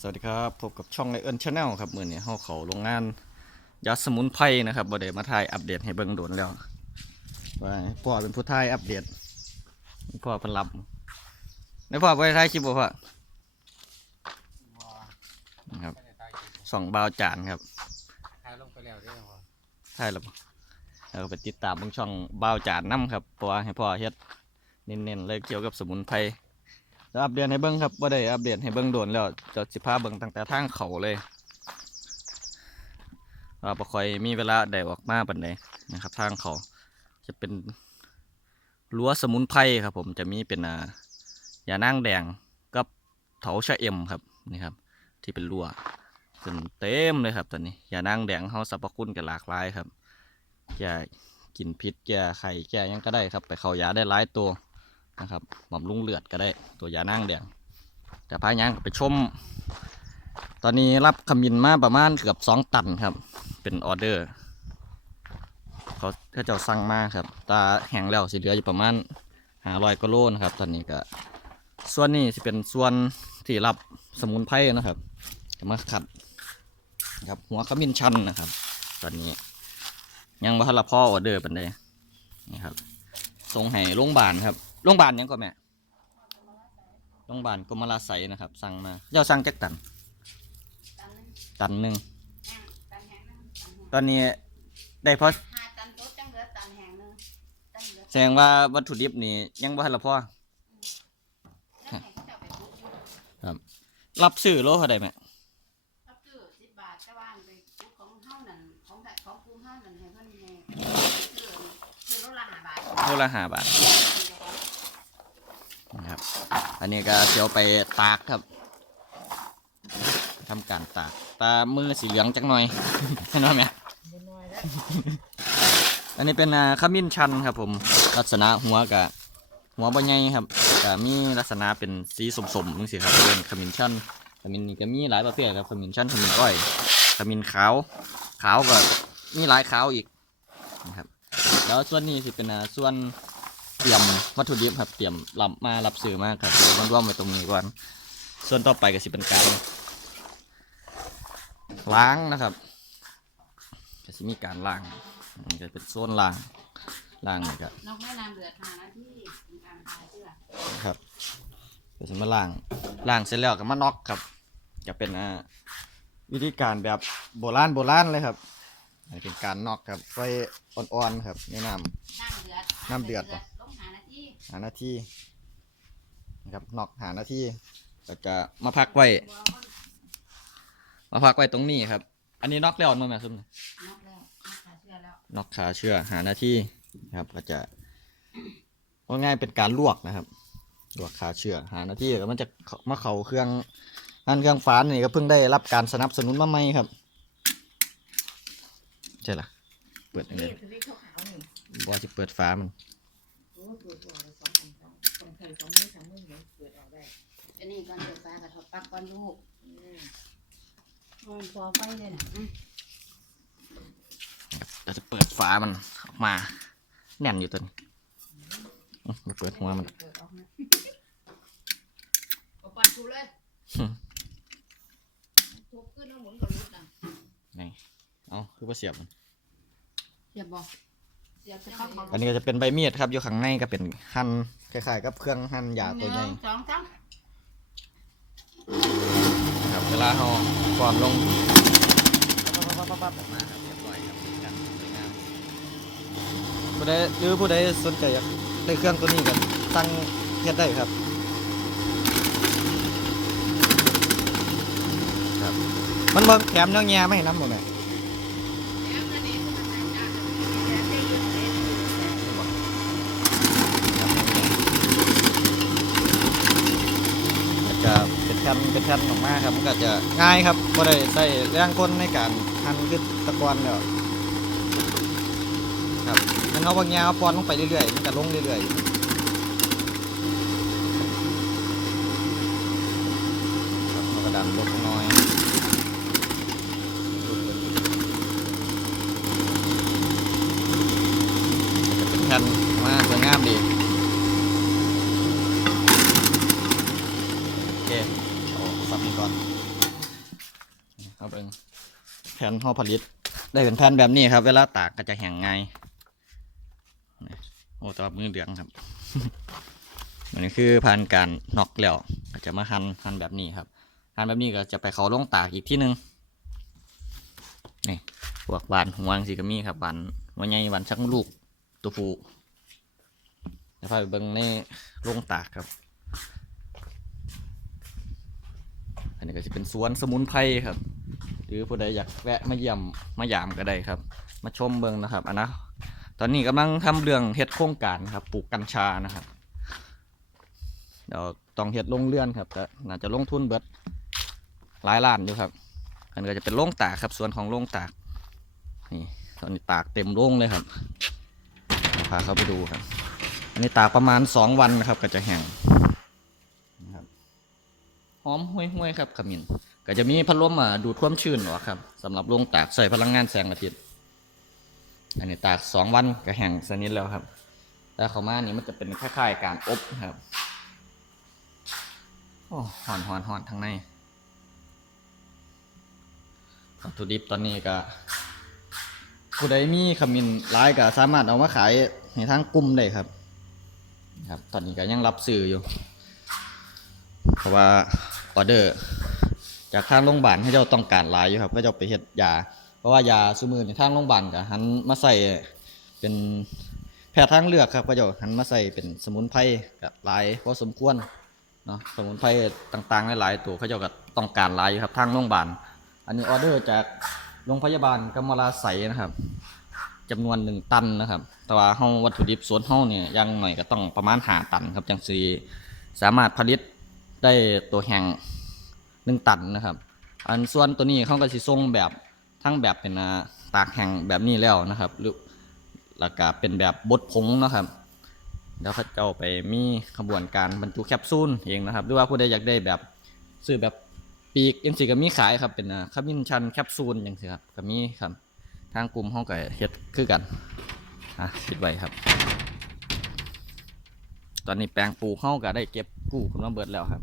สวัสดีครับพบกับช่องในเอิญชาแนลครับมือนี้เฮาเขาโรงงานยาสมุนไพรนะครับบ่ได้มาถ่ายอัปเดตให้เบิ่งโดนแล้วว่าพ่อเป็นผู้ถ่ายอัปเดตพ่อเพิ่นรับในพ่อบ่ได้ถ่ายคลิปบ่พ่อนะครับสองบาวจานครับถ่ายลงไปแล้วเด้อพ่อถ่ายแล้วบ่แล้วก็ไปติดตามเบิ่งช่องบาวจานนํครับเพราะว่าให้พ่อเฮ็ดเน้นๆเลยเกี่ยวกับสมุนไพร แล้วอัปเดตให้เบิ่งครับบ่ได้อัปเดตให้เบิ่งโดนแล้วจะสิพาเบิ่งตั้งแต่ทางเขาเลยว่าบ่ค่อยมีเวลาได้ออกมาปานใดนะครับ ทางเขาจะเป็นรั้วสมุนไพรครับ ผมจะมีเป็นอ่ายานางแดงกับเถาชะเอ็มครับนี่ครับ ที่เป็นรั้วจนเต็มเลยครับตอนนี้ยานางแดงเขาสรรพคุณกันหลากหลายครับแก้กินพิษแก้ไข้แก้หยังก็ได้ครับ ไปเขายาได้หลายตัว นะครับบำรุงเลือดก็ได้ ตัวยานางแดงแต่พายังไปชม ตอนนี้รับขมินมาประมาณเกือบสองตันครับ เป็นออเดอร์ เขาเขาจ้าสั่งมาครับ ตาแห้งแล้วสิเหลืออยู่ประมาณหาร้อยกโลนะครับ ตอนนี้ก็ส่วนนี้สิเป็นส่วนที่รับสมุนไพรนะครับจะมาขัดครับหัวขมิ้นชันนะครับ ตอนนี้ ยังบ่ทันละพ่อออเดอร์เป็นไดนี่ครับส่งให้โรงพยาบาลครับ โรงพยาบาลหยังก็แม่โรงพยาบาลกรมราไสยนะครับ สั่งมาเจ้าสั่งจักตัน ตันหนึ่งตันแห้งนึงตันแห้งตอนนี้ได้เพราะห้าตันตุ๊ดจังเหลือตันแห้งนึงตันเหลือแสดงว่าวัตถุดิบนี่ยังบ่ทันละพอแล้วให้เขาเจ้าไปปลูกอยู่รับซื้อโลเท่าใดแม่รับซื้อสิบบาทแต่ว่าไปปลูกของเฮานั่นของแต่ของกลุ่มเฮานั่นให้เพิ่นให้ซื้อซื้อโลละห้าบาทโลละห้าบาทนะครับ อันนี้ก็เสียวไปตากครับทำการตาก ตามือสีเหลืองจักหน่อยเห็นไหมแม่อันนี้เป็นอ่าขมิ้นชันครับ ผม ลักษณะหัวกับหัวบ่ใหญ่ครับก็มีลักษณะเป็นสีสมๆจังซี่ครับเป็นขมิ้นชันขมิ้นนี่ก็มีหลายประเภทครับขมิ้นชันขมิ้นอ้อยขมิ้นขาว ขาวก็มีหลายขาวอีกนะครับแล้วส่วนนี้สิเป็นส่วน เตรียมวัตถุดิบครับเตรียมรับมารับซื้อมากครับเดี๋ยวมันร่วมไว้ตรงนี้ก่อน ส่วนต่อไปก็สิเป็นการล้างนะครับก็สิมีการล้างมันจะเป็นโซนล้างล้างนี่ครับนอกแม่น้ำเหลือห้านาทีเป็นการขายเสื้อครับก็สิมาล้างล้างเสร็จแล้วก็มาน็อกครับจะเป็นอ่าวิธีการแบบโบราณโบราณเลยครับอันนี้เป็นการน็อกครับไฟอ่อนๆครับในน้ำ น้ำเดือด น้ำเดือดลงหานาที หาหน้าที่นะครับนอกหาหน้าที่แล้วก็มาพักไว้ มาพักไว้ตรงนี้ครับ อันนี้นอกแล้วมั้ยแม่ซุ่มนี่นอกแล้วนอกขายเสื้อแล้วนอกขาเชื่อหาหน้าที่นะครับก็จะว่าง่ายเป็นการลวกนะครับลวกขาเชื่อหาหน้าที่แล้วมันจะเข้ามาเข้าเครื่องนั่นเครื่องฟ้านนี่ก็เพิ่งได้รับการสนับสนุนมาใหม่ครับใช่ล่ะเปิดยังไงคือที่ขาวๆนี่บอจะเปิดฟ้ามัน โอ้เปิดหัวเลยสองอันต้องต้องใส่สองมือสามมือเลยเปิดออกได้อันนี้ก่อนเดือดฟ้ากับทอดปักก่อนลูกอืมมันพอไฟเลยนะอืมเราจะเปิดฟ้ามันออกมา แน่นอยู่ตัวนี้อื้อมาเปิดหัวมันเปิดออกนะเอาปั่นทูเลยหึทุบขึ้นแล้วหมุนกับรุดอะนี่เอาคือว่าเสียบมันเสียบบ่เสียบจะเข้า อันนี้ก็จะเป็นใบมีดครับอยู่ข้างในก็เป็นหั่นคล้ายๆกับเครื่องหั่นยาตัวใหญ่นึ่งสองสามครับเวลาเราความลงปั๊บๆๆๆออกมาครับเรียบร้อยครับกันสวยงามผู้ใดหรือผู้ใดสนใจอยากได้เครื่องตัวนี้กันตั้งเฮ็ดได้ครับครับ มันบ่แถมเนื้อแง่ไม่ให้น้ำหมดเลย แล้วอันนี้คือมันจะได้ยินเสียง จะ เป็นแผ่นเป็นแผ่นออกมาครับมันก็จะง่ายครับก็ได้ใส่แรงคนในการหั่นคือตะกอนแล้วครับมันเอาบางอย่างเอาปอนลงไปเรื่อยๆมันจะลงเรื่อยๆครับกระดานลดลงน้อยจะเป็นแผ่นมาสวยงามดี โอเคเอาซับเอาเป็นแผ่นห่อผลิต ได้เป็นแผ่นแบบนี้ครับ เวลาตากก็จะแห้งง่ายโอ้ตัวมือเหลืองครับอันนี้คือผ่านการน็อกแล้วก็จะมาหั่นหั่นแบบนี้ครับหั่นแบบนี้ก็จะไปเขาลงตากอีกที่หนึ่งนี่พวกบานหัวงสีก็มีครับบานหัวใหญ่บานชักลูกตัวผู้เดี๋ยวพาไปเบิ่งในลงตากครับ อั นนี้ก็จะเป็นสวนสมุนไพรครับ หรือผู้ใดอยากแวะมาเยี่ยมมายามก็ได้ครับ มาชมเบิงนะครับอันนะตอนนี้กำลังทำเรื่องเฮ็ดโครงการครับปลูกกัญชานะครับเดี๋ยวต้องเฮ็ดลงเรือนครับแต่น่าจะลงทุนเบิดหลายล้านอยู่ครับ อันนก็จะเป็นโรงตากครับส่วนของโรงตากนี่ตอนนี้ตากเต็มโรงเลยครับพาเข้าไปดูครับ อันนี้ตากประมาณสองวันนะครับ ก็จะแห้งนะครับ หอมห่วยๆครับขมิ้นก็จะมีพัดลมอะดูดความชื้นออครับสำหรับโรงตากใส่พลังงานแสงอาทิตย์อันนี้ตากสองวันก็แห้งสนิทแล้วครับ แต่เขามานี่มันจะเป็นคล้ายๆการอบครับโอ้หอนหอนหอนทางในวัตถุดิบตอนนี้ก็ผู้ใดมีขมิ้นหลายก็สามารถเอามาขายในทางกลุ่มได้ครับ ครับ ตอนนี้ก็ยังรับซื้ออยู่ เพราะว่า ออเดอร์ จากทางโรงพยาบาลให้เจ้าต้องการหลายอยู่ครับก็เจ้าไปเฮ็ดยา เพราะว่ายาซุมือในทางโรงพยาบาลก็หันมาใส่เป็นแพทย์ทางเลือกครับก็เจ้าหันมาใส่เป็นสมุนไพรกับหลายพอสมควรเนาะสมุนไพรต่างๆหลายๆตัวเขาเจ้าก็ต้องการหลายอยู่ครับทางโรงพยาบาลอันนี้ออเดอร์จากโรงพยาบาลกำมะลาไสนะครับจำนวนหนึ่งตันนะครับ แต่ว่าเฮาวัตถุดิบสวนเฮาเนี่ยยังหน่อยก็ต้องประมาณหาตันครับจังสีสามารถผลิต ได้ตัวแห้งหนึ่งตันนะครับ อันส่วนตัวนี้เขาก็สิส่งแบบทั้งแบบเป็นตากแห้งแบบนี้แล้วนะครับ หรือแล้วก็เป็นแบบบดผงนะครับแล้วเขาเจ้าไปมีขบวนการบรรจุแคปซูลเองนะครับ หรือว่าผู้ใดอยากได้แบบซื้อแบบปีกยังสิก็มีขายครับเป็นอ่าขมิ้นชันแคปซูลอย่างสิครับก็มีครับทางกลุ่มห้องก็เฮ็ดคือกันอะปิดไว้ครับ ตอนนี้แปลงปลูกเฮาก็ได้เก็บ กู้ขึ้นมาเบิดแล้วครับ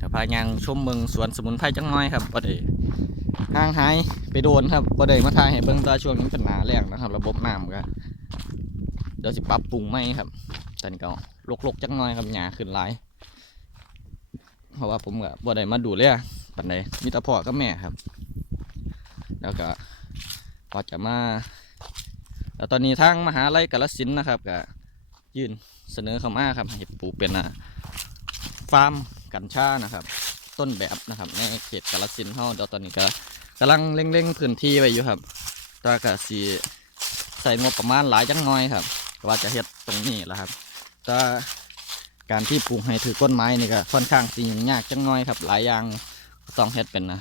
ถ้าพายางชมเมืองสวนสมุนไพรจังน้อยครับบ่ได้ห่างหายไปโดนครับบ่ได้มาถ่ายให้เบิ่งตาช่วงนี้เป็นหนาแรงนะครับ ระบบน้ำก็เดี๋ยวสิปรับปรุงใหมครับตอนนี้ก็ลกๆจังน้อยครับหญ้าขึ้นหลายเพราะว่าผมก็บ่ได้มาดูแลปานใดมีแต่พ่อกับแม่ครับ แล้วก็พอจะมาแล้วตอนนี้ทางมหาลัยกาฬสินนะครับก็ ยื่นเสนอเข้ามาครับให้ปลูกเป็นฟาร์มกัญชานะครับ ต้นแบบนะครับในเขตกาฬสินเฮาเดี๋ยวตอนนี้ก็กำลังเร่งๆพื้นที่ไว้อยู่ครับตว่าก็สีใส่งบประมาณหลายจังน้อยครับกว่าจะเฮ็ดตรงนี้แหละครับแต่การที่ปลูกให้ถือต้นไม้นี่ก็ค่อนข้างสิยุ่งยากจังน้อยครับ หลายอย่างต้องเฮ็ดเป็นนะ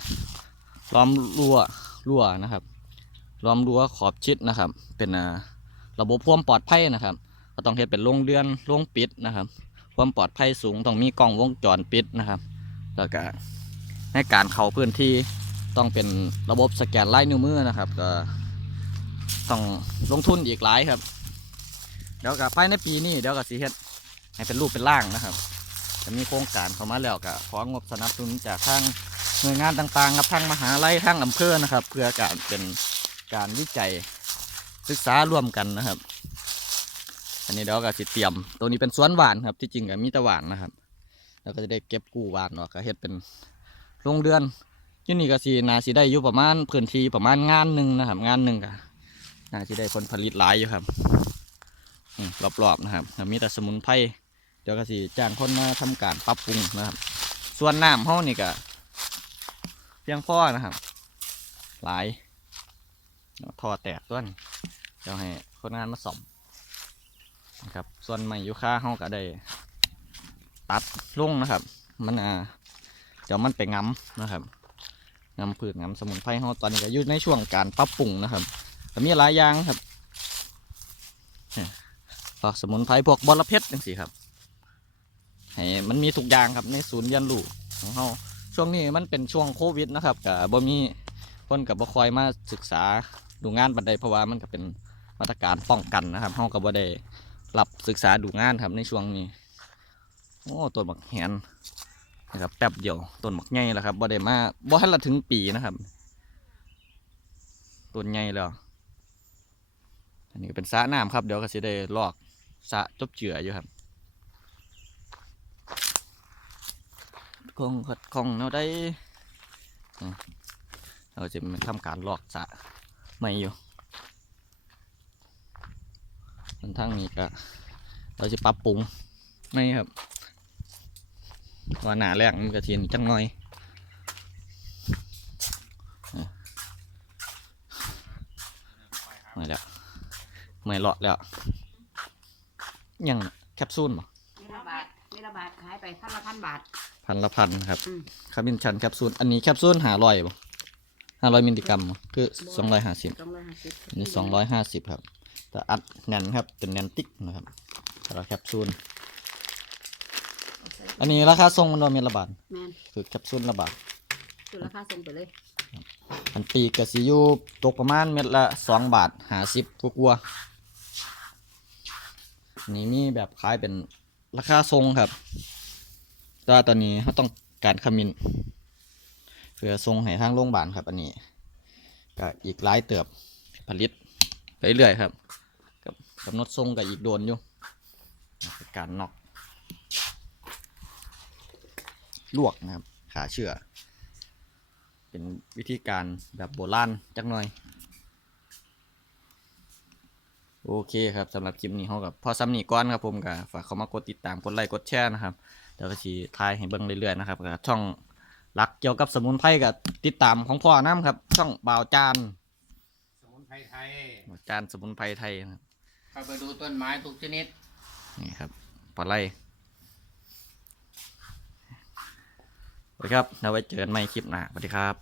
ล้อมรั้วรั้วนะครับล้อมรั้วขอบชิดนะครับ เป็นระบบความปลอดภัยนะครับ ก็ต้องเฮ็ดเป็นโรงเรือนโรงปิดนะครับ ความปลอดภัยสูงต้องมีกล้องวงจรปิดนะครับ แล้วก็ในการเข้าพื้นที่ต้องเป็นระบบสแกนลายนิ้วมือนะครับ ก็ต้องลงทุนอีกหลายครับ เดี๋ยวกับภายในปีนี้เดี๋ยวกับสีเฮ็ดให้เป็นรูปเป็นร่างนะครับ จะมีโครงการเข้ามาแล้วก็ของบสนับสนุนจากทางหน่วยงานต่างๆครับทางมหาลัยทางอำเภอนะครับ เพื่อการเป็นการวิจัยศึกษาร่วมกันนะครับ อันนี้เดี๋ยวก็สิเตรียม ตัวนี้เป็นสวนหวานครับ ที่จริงก็มีแต่หวานนะครับ แล้วก็จะได้เก็บกู้หวานออกก็เฮ็ดเป็นโรงเรือนยี่นี่ก็สินาสิได้อยู่ประมาณพื้นที่ประมาณงานหนึ่งนะครับ งานหนึ่งก็นาสิได้ผลผลิตหลายอยู่ครับรอบๆนะครับ มีแต่สมุนไพรเดี๋ยวก็สิจ้างคนมาทำการปรับปรุงนะครับ ส่วนน้ำเฮานี่ก็เพียงพอนะครับ หลายท่อแตกต้นเดี๋ยวให้คนงานมาซ่อม นะครับ ส่วนไม้ยูคาเขาก็ได้ ตัดลงนะครับ มันอ่าเดี๋ยวมันไปงำนะครับงำพืชงำสมุนไพรเขาตอนนี้ก็อยู่ในช่วงการปรับปรุงนะครับก็มีหลายอย่างครับเนี่ยพวกสมุนไพรพวกบอระเพ็ดจังสิครับให้มันมีทุกอย่างครับในศูนย์เรียนรู้ของเขาช่วงนี้มันเป็นช่วงโควิดนะครับกับบ่มีคนกับบ่คอยมาศึกษาดูงานบันไดเพราะว่ามันก็เป็นมาตรการป้องกันนะครับเขากับบ่ได้ รับศึกษาดูงานครับในช่วงนี้ โอ้ตัวบักแหนนะครับแป๊บเดียวต้นหมักใหญ่แล้วครับบ่ได้มาบ่ทันละถึงปีนะครับต้นใหญ่แล้วอันนี้เป็นสระน้ำครับ เดี๋ยวก็สิได้ลอกสระจบเจืออยู่ครับคงขัดคงเอาได้เราจะมาทำการลอกสระใหม่อยู่ ส่วนทางนี้ก็เราจะปรับปรุงไม่ครับว่าหนาแรกมันกระเทียนจังหน่อยอะไม่แล้วไม่เลาะแล้ว ยังแคปซูลบ่มีละบาทมีละบาทขายไปพันละพันบาท พันละพันครับอืมคาร์บินชันแคปซูล อันนี้แคปซูลหาร้อยบ่ห้าร้อยมิลลิกรัมบ่คือสองร้อยห้าสิบสองร้อยห้าสิบอันนี้สองร้อยห้าสิบครับ แต่อัดแน่นครับเป็นแน่นติ๊กนะครับแต่ละแคปซูล อันนี้ราคาทรงมันว่าเม็ดละบาทแมนคือแคปซูลละบาทคือราคาส่งไปเลยอันปีกกสิอยู่ตกประมาณเม็ดละสองบาทหาสิบกว่าๆอันนี้มีแบบขายเป็นราคาทรงครับแต่ว่าตอนนี้เขาต้องการขมินเพื่อทรงให้ทางโรงพยาบาลครับ อันนี้ก็อีกหลายเติบผลิต ไปเรื่อยครับกับกำหนดทรงกับอีกโดนอยู่การนอกลวกนะครับขาเชื่อ เป็นวิธีการแบบโบราณจักหน่อย โอเคครับสำหรับคลิปนี้เขากับพอซ้ำนี่ก้อนครับผมก็ฝากเขามากดติดตามกดไลค์กดแชร์นะครับเดี๋ยวก็สีทายให้เบิ่งเรื่อยๆนะครับก็ช่องรักเกี่ยวกับสมุนไพรกับติดตามของพ่อน้ำครับ ช่องบ่าวจาน รไทยบ่าวจานสมุนไพรไทยนะครับเข้าไปดูต้นไม้ทุกชนิด นี่ครับปลาไหลโอเคครับเราไว้เจอกันใหม่คลิปหน้าสวัสดีครับ